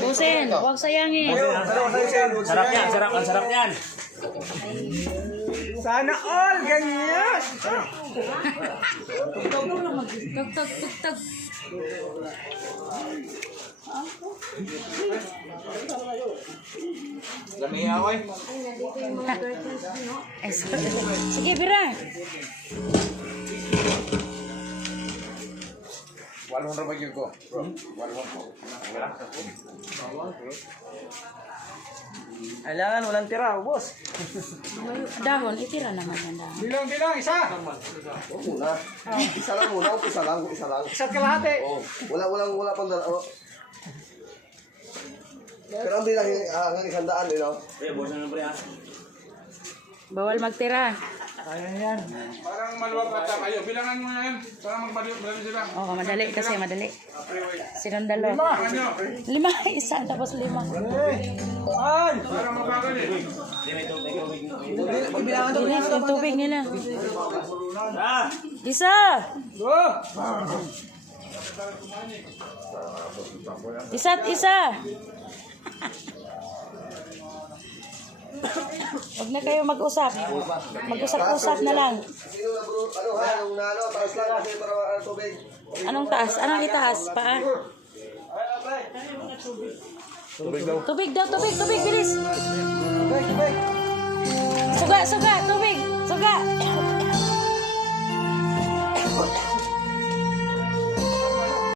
Busin, huwag sayangin. Sarap yan, sarap. Ang sarap yan. Sana all ganyan. Tug. Lamiya ko eh. Sige, Bira. Walong na bagyo ko. Kailangan walang tira, boss. Dahon, itira naman ang dahon. Bilang, isa. Muna. Isa lang muna, isa lang. Isa't kalahati. Oh, wala pang dala. Oh. Pero ang bilang hanggang 100, you know? Bawal magtira. Ayan yan. Parang maluwag ata kayo. Bilangan mo na yan. Para magmadali sila. Oo, madali kasi madali. Sinundalo. Ano? 5, isa, tapos 5. Ay! Para mabagal eh. Pagbilangan to. Bilis, yung tubig nila. Isa! Go! Isa't isa! Huwag na kayo mag-usap. Mag-usap-usap na lang. Sino na bro? Ano ha? Yung nalo, taas lang kasi para tubig. Anong taas? Anong itaas? Paa? Tubig daw, tubig, bilis! Suga, tubig! Suga!